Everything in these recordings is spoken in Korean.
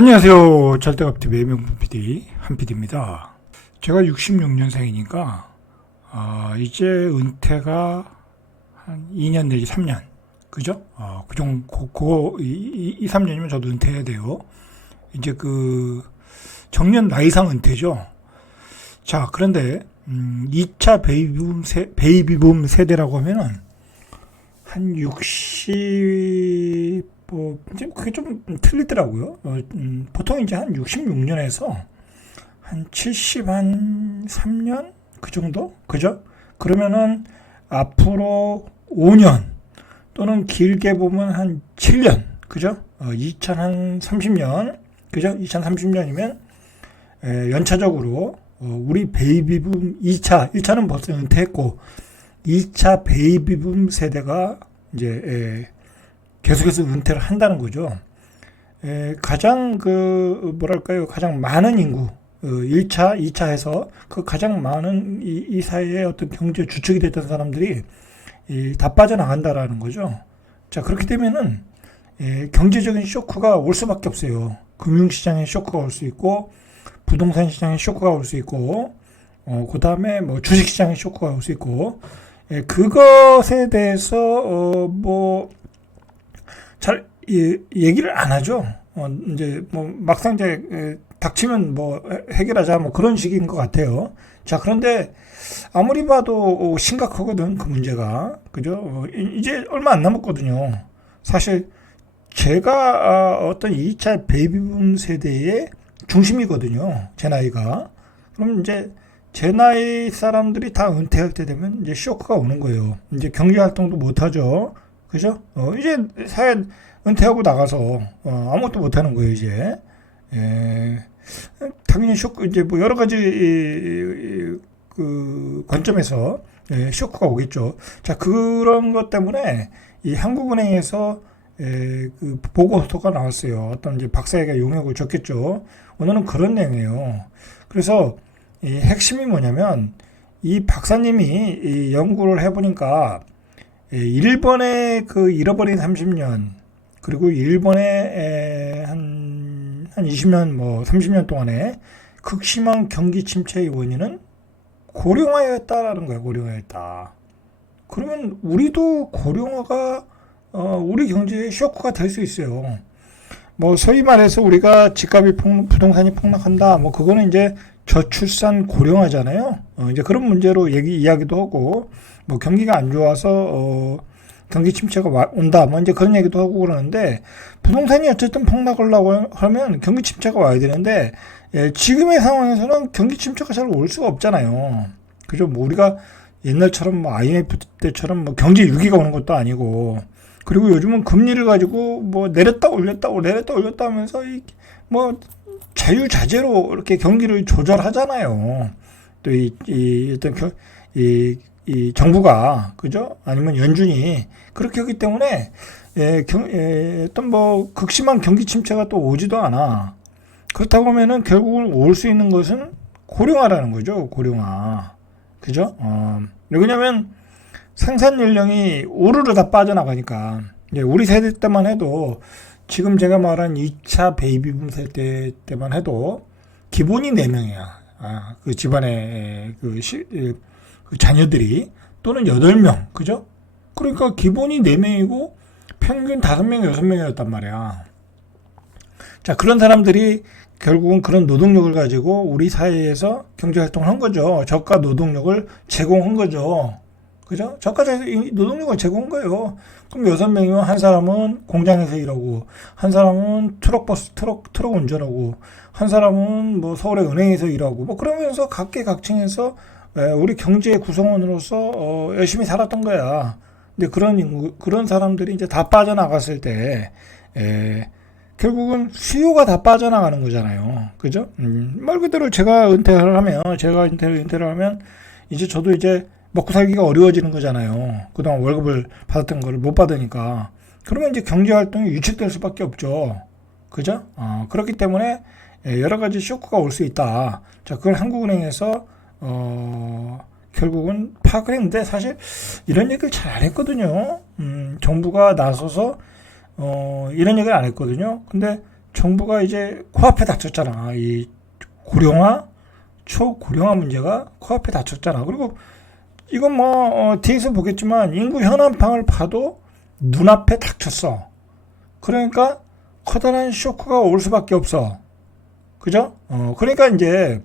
안녕하세요. 절대값TV의 명품 PD 한 PD입니다. 제가 66년생이니까 이제 은퇴가 한 2년 내지 3년, 그죠? 그 정도, 3년이면 저도 은퇴해야 돼요. 이제 그 정년 나이상 은퇴죠. 자, 그런데 2차 베이비붐 세대라고 하면은 한 60, 이제 그게 좀 틀리더라고요. 보통 이제 한 66년에서 한 70, 한 3년? 그 정도? 그죠? 그러면은 앞으로 5년 또는 길게 보면 한 7년. 그죠? 2030년. 그죠? 2030년이면 연차적으로 우리 베이비붐 2차, 1차는 벌써 은퇴했고 2차 베이비붐 세대가 이제 계속해서 은퇴를 한다는 거죠. 가장 가장 많은 인구, 1차, 2차 해서 그 가장 많은 이 사회의 어떤 경제 주축이 됐던 사람들이 다 빠져나간다라는 거죠. 자, 그렇게 되면은 경제적인 쇼크가 올 수밖에 없어요. 금융시장에 쇼크가 올 수 있고, 부동산 시장에 쇼크가 올 수 있고, 그 다음에 뭐 주식시장에 쇼크가 올 수 있고, 그것에 대해서 잘 얘기를 안 하죠. 이제 막상 이제 닥치면 해결하자 그런 식인 것 같아요. 자, 그런데 아무리 봐도 심각하거든, 그 문제가. 그죠? 이제 얼마 안 남았거든요. 사실 제가 어떤 2차 베이비붐 세대의 중심이거든요. 제 나이가. 그럼 이제 제 나이 사람들이 다 은퇴할 때 되면 이제 쇼크가 오는 거예요. 이제 경제 활동도 못 하죠. 그죠? 이제 사회 은퇴하고 나가서 아무것도 못 하는 거예요, 이제. 당연히 쇼크, 이제 여러 가지 그 관점에서 쇼크가 오겠죠. 자, 그런 것 때문에 이 한국은행에서 그 보고서가 나왔어요. 어떤 이제 박사회가 용역을 줬겠죠. 오늘은 그런 내용이에요. 그래서 이 핵심이 뭐냐면 이 박사님이 이 연구를 해보니까 일본의 그 잃어버린 30년, 그리고 일본의 한 20년, 30년 동안에 극심한 경기 침체의 원인은 고령화였다라는 거예요, 고령화였다. 그러면 우리도 고령화가, 우리 경제에 쇼크가 될 수 있어요. 소위 말해서 우리가 집값이 부동산이 폭락한다, 그거는 이제 저출산 고령화잖아요. 이제 그런 문제로 이야기도 하고, 경기가 안 좋아서 경기 침체가 온다 이제 그런 얘기도 하고 그러는데, 부동산이 어쨌든 폭락을 하면 경기 침체가 와야 되는데 지금의 상황에서는 경기 침체가 잘 올 수가 없잖아요. 그죠? 우리가 옛날처럼 IMF 때처럼 경제 위기가 오는 것도 아니고, 그리고 요즘은 금리를 가지고 내렸다 올렸다 하면서 자유자재로 이렇게 경기를 조절하잖아요. 또 이 정부가, 그죠? 아니면 연준이 그렇게 하기 때문에 어떤 극심한 경기 침체가 또 오지도 않아. 그렇다고 하면은 결국은 올 수 있는 것은 고령화라는 거죠. 고령화. 그죠? 왜냐면 생산 연령이 우르르 다 빠져나가니까. 우리 세대 때만 해도, 지금 제가 말한 2차 베이비붐 세대 때만 해도 기본이 4명이야. 그 집안의 그 자녀들이, 또는 8명, 그죠? 그러니까 기본이 4명이고 평균 5명, 6명이었단 말이야. 자, 그런 사람들이 결국은 그런 노동력을 가지고 우리 사회에서 경제활동을 한 거죠. 저가 노동력을 제공한 거죠. 그죠? 저가 노동력을 제공한 거예요. 그럼 6명이면 한 사람은 공장에서 일하고, 한 사람은 트럭 운전하고, 한 사람은 서울의 은행에서 일하고, 그러면서 각계각층에서 우리 경제의 구성원으로서 열심히 살았던 거야. 근데 그런 사람들이 이제 다 빠져나갔을 때 결국은 수요가 다 빠져나가는 거잖아요. 그죠? 말 그대로 제가 은퇴를 하면 이제 저도 이제 먹고 살기가 어려워지는 거잖아요. 그동안 월급을 받았던 거를 못 받으니까. 그러면 이제 경제 활동이 위축될 수밖에 없죠. 그죠? 그렇기 때문에 여러 가지 쇼크가 올 수 있다. 자, 그걸 한국은행에서 결국은 파악을 했는데, 사실 이런 얘기를 잘 안 했거든요. 정부가 나서서 이런 얘기를 안 했거든요. 근데 정부가 이제 코앞에 닥쳤잖아. 이 고령화, 초고령화 문제가 코앞에 닥쳤잖아. 그리고 이건 뭐 뒤에서 보겠지만 인구 현황판을 봐도 눈앞에 닥쳤어. 그러니까 커다란 쇼크가 올 수밖에 없어. 그죠? 그러니까 이제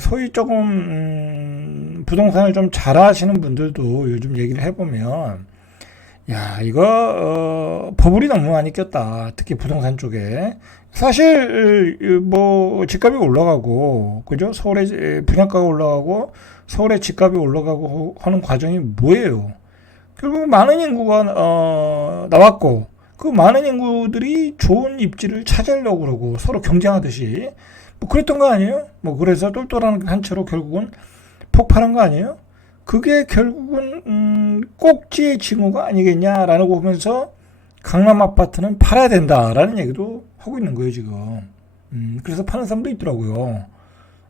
소위 조금 부동산을 좀 잘 아시는 분들도 요즘 얘기를 해보면 야 이거 버블이 너무 많이 꼈다. 특히 부동산 쪽에 사실 뭐 집값이 올라가고 그죠? 서울의 분양가가 올라가고 서울의 집값이 올라가고 하는 과정이 뭐예요? 결국 많은 인구가 나왔고 그 많은 인구들이 좋은 입지를 찾으려고 그러고 서로 경쟁하듯이 뭐 그랬던 거 아니에요? 뭐 그래서 똘똘한 한 채로 결국은 폭발한 거 아니에요? 그게 결국은 꼭지의 징후가 아니겠냐라는 거 보면서 강남 아파트는 팔아야 된다라는 얘기도 하고 있는 거예요 지금. 그래서 파는 사람도 있더라고요.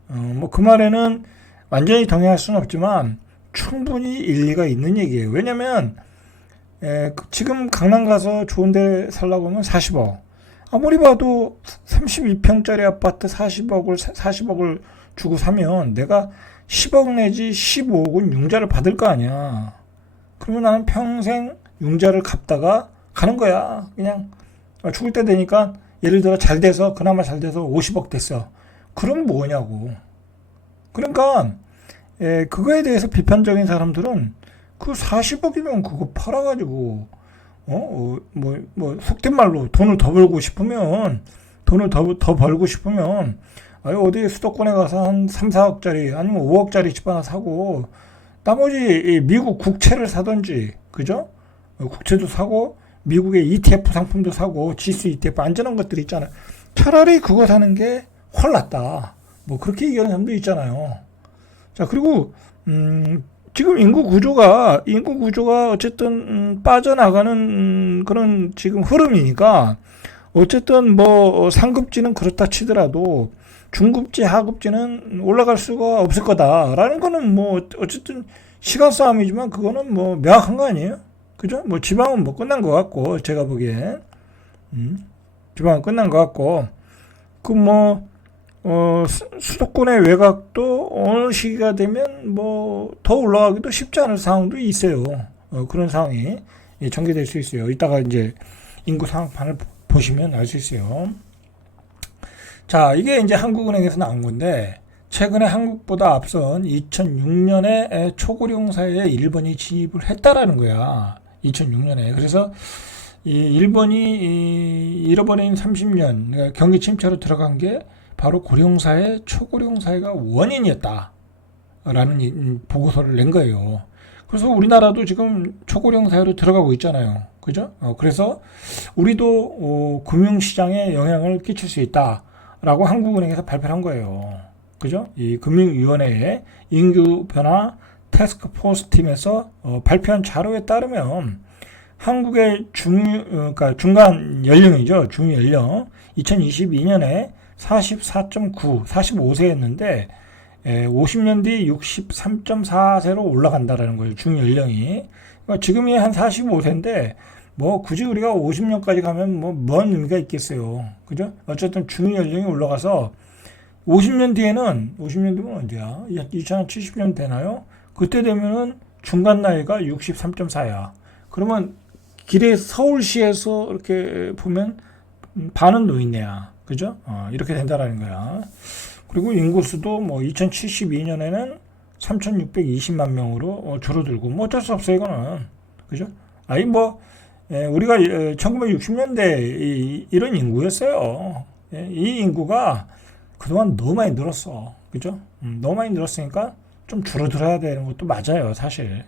뭐 그 말에는 완전히 동의할 수는 없지만 충분히 일리가 있는 얘기예요. 왜냐면 지금 강남 가서 좋은데 살라고 하면 40억. 아무리 봐도 31평짜리 아파트 40억을 주고 사면 내가 10억 내지 15억은 융자를 받을 거 아니야. 그러면 나는 평생 융자를 갚다가 가는 거야. 그냥 죽을 때 되니까 예를 들어 잘 돼서 그나마 잘 돼서 50억 됐어. 그럼 뭐냐고. 그러니까 그거에 대해서 비판적인 사람들은 그 40억이면 그거 팔아가지고 속된 말로 돈을 더 벌고 싶으면 어디 수도권에 가서 한 3, 4억짜리 아니면 5억짜리 집 하나 사고 나머지 미국 국채를 사든지 그죠? 국채도 사고 미국의 ETF 상품도 사고 지수 ETF 안전한 것들 있잖아요. 차라리 그거 사는 게 훨 낫다. 뭐 그렇게 얘기하는 사람도 있잖아요. 자 그리고 지금 인구 구조가 어쨌든 빠져나가는 그런 지금 흐름이니까 어쨌든 뭐 상급지는 그렇다 치더라도 중급지 하급지는 올라갈 수가 없을 거다라는 거는 뭐 어쨌든 시간 싸움이지만 그거는 뭐 명확한 거 아니에요? 그죠? 뭐 지방은 뭐 끝난 것 같고 제가 보기엔 지방은 끝난 것 같고 그 뭐 수도권의 외곽도 어느 시기가 되면 뭐 더 올라가기도 쉽지 않을 상황도 있어요. 그런 상황이 전개될 수 있어요. 이따가 이제 인구 상황판을 보시면 알 수 있어요. 자, 이게 이제 한국은행에서 나온 건데 최근에 한국보다 앞선 2006년에 초고령 사회에 일본이 진입을 했다라는 거야. 2006년에. 그래서 이 일본이 잃어버린 30년 그러니까 경기 침체로 들어간 게 바로 고령사회, 초고령사회가 원인이었다라는 보고서를 낸 거예요. 그래서 우리나라도 지금 초고령사회로 들어가고 있잖아요. 그죠? 그래서 우리도 금융시장에 영향을 끼칠 수 있다라고 한국은행에서 발표를 한 거예요. 그죠? 이 금융위원회의 인구변화 태스크포스 팀에서 발표한 자료에 따르면 한국의 그러니까 중간 연령이죠. 중연령 2022년에 44.9, 45세였는데 50년 뒤 63.4세로 올라간다라는 거예요. 중연령이. 그러니까 지금이 한 45세인데 뭐 굳이 우리가 50년까지 가면 뭐 뭔 의미가 있겠어요. 그죠? 어쨌든 중연령이 올라가서 50년 뒤면 언제야? 2070년 되나요? 그때 되면은 중간 나이가 63.4야. 그러면 길에 서울시에서 이렇게 보면 반은 노인네야. 그죠? 이렇게 된다라는 거야. 그리고 인구수도 뭐 2072년에는 3,620만 명으로 줄어들고 뭐 어쩔 수 없어요, 이거는. 그죠? 아니 뭐 우리가 1960년대 이런 인구였어요. 이 인구가 그동안 너무 많이 늘었어. 그죠? 너무 많이 늘었으니까 좀 줄어들어야 되는 것도 맞아요, 사실.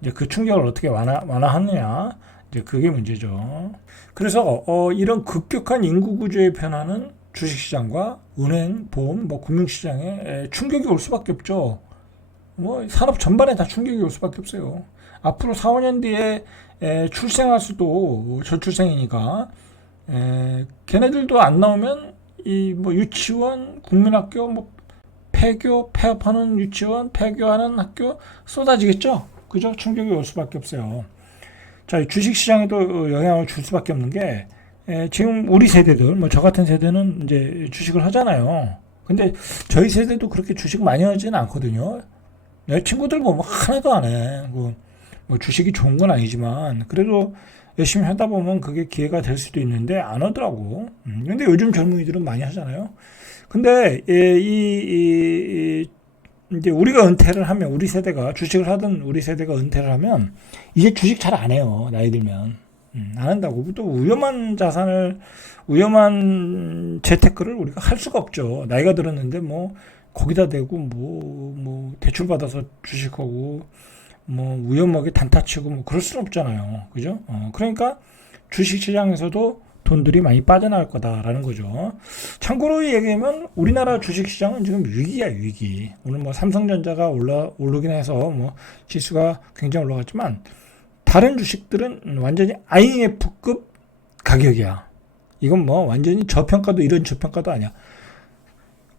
이제 그 충격을 어떻게 완화하느냐. 이제 그게 문제죠. 그래서 이런 급격한 인구 구조의 변화는 주식시장과 은행, 보험, 뭐 금융시장에 충격이 올 수밖에 없죠. 뭐 산업 전반에 다 충격이 올 수밖에 없어요. 앞으로 4, 5년 뒤에 출생할 수도 저출생이니까 걔네들도 안 나오면 이 뭐 유치원, 국민학교, 뭐 폐교, 폐업하는 유치원, 폐교하는 학교 쏟아지겠죠. 그죠? 충격이 올 수밖에 없어요. 자, 주식시장에도 영향을 줄 수밖에 없는 게 지금 우리 세대들, 뭐 저 같은 세대는 이제 주식을 하잖아요. 근데 저희 세대도 그렇게 주식 많이 하지는 않거든요. 내 친구들 보면 하나도 안 해. 뭐 주식이 좋은 건 아니지만 그래도 열심히 하다 보면 그게 기회가 될 수도 있는데 안 하더라고. 근데 요즘 젊은이들은 많이 하잖아요. 근데 이제 우리가 은퇴를 하면 우리 세대가 주식을 하던 우리 세대가 은퇴를 하면 이제 주식 잘 안 해요. 나이 들면 안 한다고. 또 위험한 재테크를 우리가 할 수가 없죠. 나이가 들었는데 뭐 거기다 대고 뭐 대출 받아서 주식하고 뭐 위험하게 단타치고 뭐 그럴 수는 없잖아요. 그죠? 그러니까 주식 시장에서도 돈들이 많이 빠져나갈 거다라는 거죠. 참고로 얘기하면 우리나라 주식 시장은 지금 위기야, 위기. 오늘 뭐 삼성전자가 오르긴 해서 뭐 지수가 굉장히 올라갔지만 다른 주식들은 완전히 IMF급 가격이야. 이건 뭐 완전히 저평가도 이런 저평가도 아니야.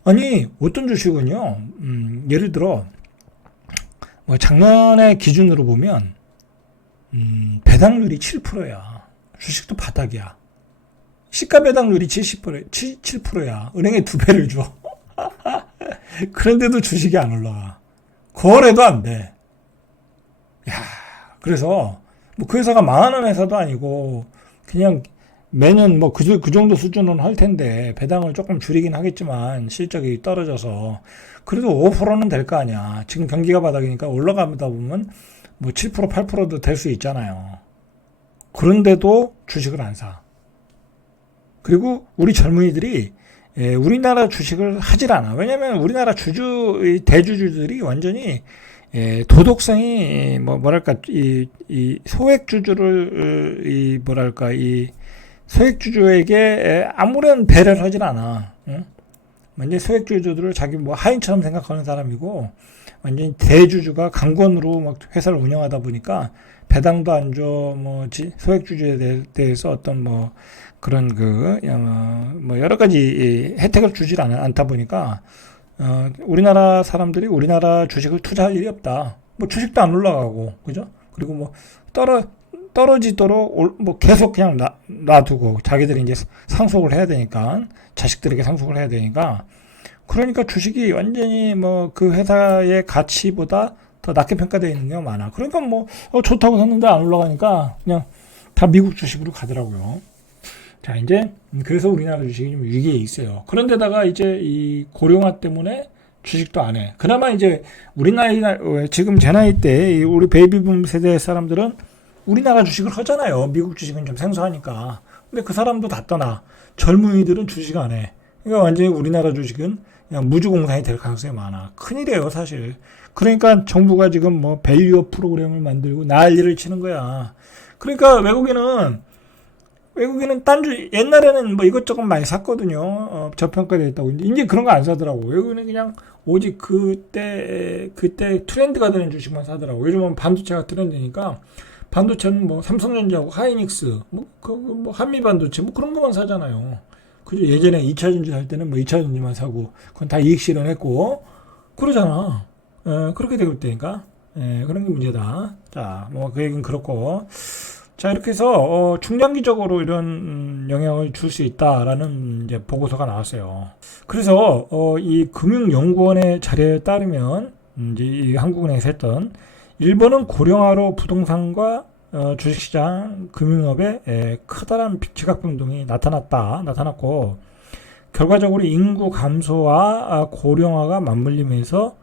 아니 어떤 주식은요, 예를 들어 뭐 작년의 기준으로 보면 배당률이 7%야. 주식도 바닥이야. 시가 배당률이 7%야. 은행에 2배를 줘. 그런데도 주식이 안 올라가. 거래도 안 돼. 야, 그래서 뭐 그 회사가 망하는 회사도 아니고 그냥 매년 뭐 그 정도 수준은 할 텐데 배당을 조금 줄이긴 하겠지만 실적이 떨어져서 그래도 5%는 될 거 아니야. 지금 경기가 바닥이니까 올라가다 보면 뭐 7%, 8%도 될 수 있잖아요. 그런데도 주식을 안 사. 그리고 우리 젊은이들이 우리나라 주식을 하질 않아. 왜냐면 우리나라 대주주들이 완전히 도덕성이 뭐랄까 이 소액주주를 이 소액주주에게 아무런 배려를 하질 않아. 응? 완전히 소액주주들을 자기 뭐 하인처럼 생각하는 사람이고 완전히 대주주가 강권으로 막 회사를 운영하다 보니까 배당도 안 줘. 뭐 소액주주에 대해서 어떤 뭐 그런 뭐 여러 가지 혜택을 주질 않다 보니까 우리나라 사람들이 우리나라 주식을 투자할 일이 없다. 뭐 주식도 안 올라가고, 그죠? 그리고 뭐 떨어지도록 뭐 계속 그냥 놔두고 자기들이 이제 상속을 해야 되니까 자식들에게 상속을 해야 되니까 그러니까 주식이 완전히 뭐 그 회사의 가치보다 더 낮게 평가되어 있는 경우가 많아. 그러니까 뭐 좋다고 샀는데 안 올라가니까 그냥 다 미국 주식으로 가더라고요. 자, 이제 그래서 우리나라 주식이 좀 위기에 있어요. 그런데다가 이제 이 고령화 때문에 주식도 안 해. 그나마 이제 우리 나이 지금 제 나이 때 우리 베이비붐 세대 사람들은 우리나라 주식을 하잖아요. 미국 주식은 좀 생소하니까. 근데 그 사람도 다 떠나. 젊은이들은 주식 안 해. 그러니까 완전히 우리나라 주식은 그냥 무주공산이 될 가능성이 많아. 큰일이에요, 사실. 그러니까 정부가 지금 뭐 밸류업 프로그램을 만들고 난리를 치는 거야. 그러니까 외국인은 옛날에는 뭐 이것저것 많이 샀거든요. 저평가되어 있다고. 이제 그런 거 안 사더라고. 외국인은 그냥 오직 그때 트렌드가 되는 주식만 사더라고. 요즘은 반도체가 트렌드니까 반도체는 뭐 삼성전자하고 하이닉스, 뭐 한미 반도체 뭐 그런 거만 사잖아요. 그죠? 예전에 2차 전지 할 때는 뭐 2차 전지만 사고 그건 다 이익 실현했고 그러잖아. 그렇게 되고 있다니까. 그런 게 문제다. 자, 뭐 그 얘기는 그렇고. 자, 이렇게 해서 중장기적으로 이런 영향을 줄 수 있다라는 이제 보고서가 나왔어요. 그래서 이 금융연구원의 자료에 따르면 이제 이 한국은행에서 했던 일본은 고령화로 부동산과 주식시장, 금융업에 커다란 지각 변동이 나타났고 결과적으로 인구 감소와 고령화가 맞물리면서